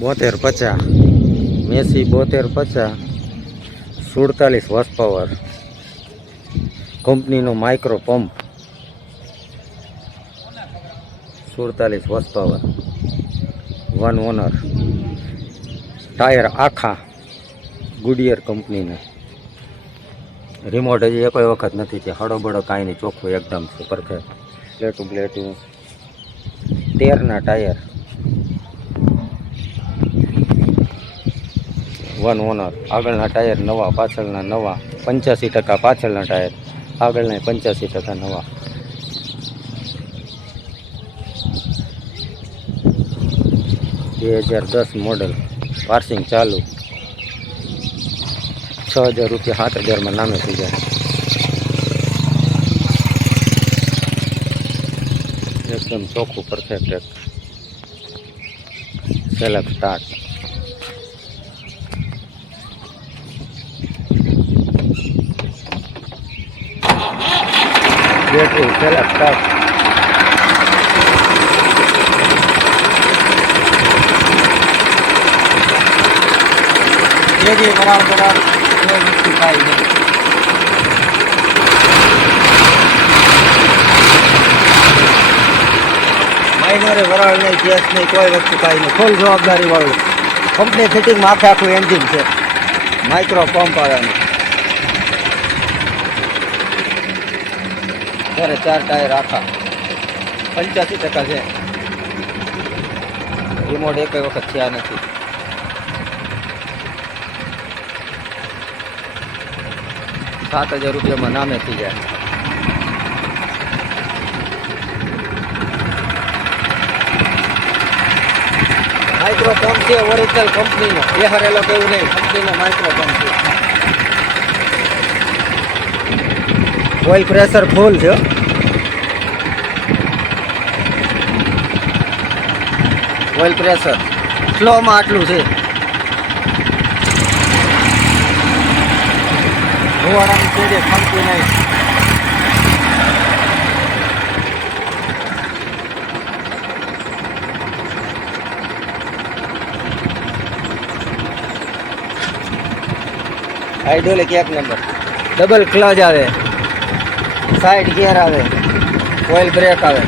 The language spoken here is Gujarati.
બોતેર પચાસ, મેસી બોતેર પચાસ, સુડતાલીસ વોસ પાવર કંપનીનો માઇક્રો પંપ સુડતાલીસ wash power one owner tyre આખા ગુડિયર કંપનીના રિમોટ હજી કોઈ વખત નથી છે હડોબડો કાંઈ નહીં, ચોખ્ખું એકદમ છે પરફેક્ટ પ્લેટું પ્લેટું તેરના ટાયર વન ઓનર આગળના ટાયર નવા પાછળના નવા પંચ્યાસી ટકા પાછળના ટાયર આગળના પંચ્યાસી ટકા નવા બે હજાર દસ મોડલ પાર્સિંગ ચાલુ છ હજાર રૂપિયા સાત હજારમાં નામે થઈ જાય એકદમ ચોખ્ખું પરફેક્ટ એક select start battery select start જે જે બરાબર બરાબર. કાંઈ નહીં માઇનરે વરાળ નહીં, ગેસ નહીં, કોઈ વસ્તુ કાંઈ નહીં. ફૂલ જવાબદારી વાળું. કંપની ફિટિંગમાં આખે આખું એન્જિન છે. માઇક્રો પંપ આવેનું ત્યારે ચાર ટાયર આખા પંચ્યાસી ટકા છે રિમોટ એક વખત થયા નથી સાત હજાર રૂપિયામાં નામે થઈ જાય માઇક્રો પંપ છે ઓરિજિનલ કંપનીનો એ હરેલો કેવું નહીં કંપનીનો માઇક્રો પંપ છે ઓઇલ પ્રેશર ફૂલ છે. ઓઇલ પ્રેશર સ્લોમાં આટલું છે. ધોવાડાની ચેડે ખમતું નહીં. હાઇડ્રોલિક એક નંબર ડબલ ક્લચ આવે. સાઈડ ગિયર આવે. ઓઇલ બ્રેક આવે.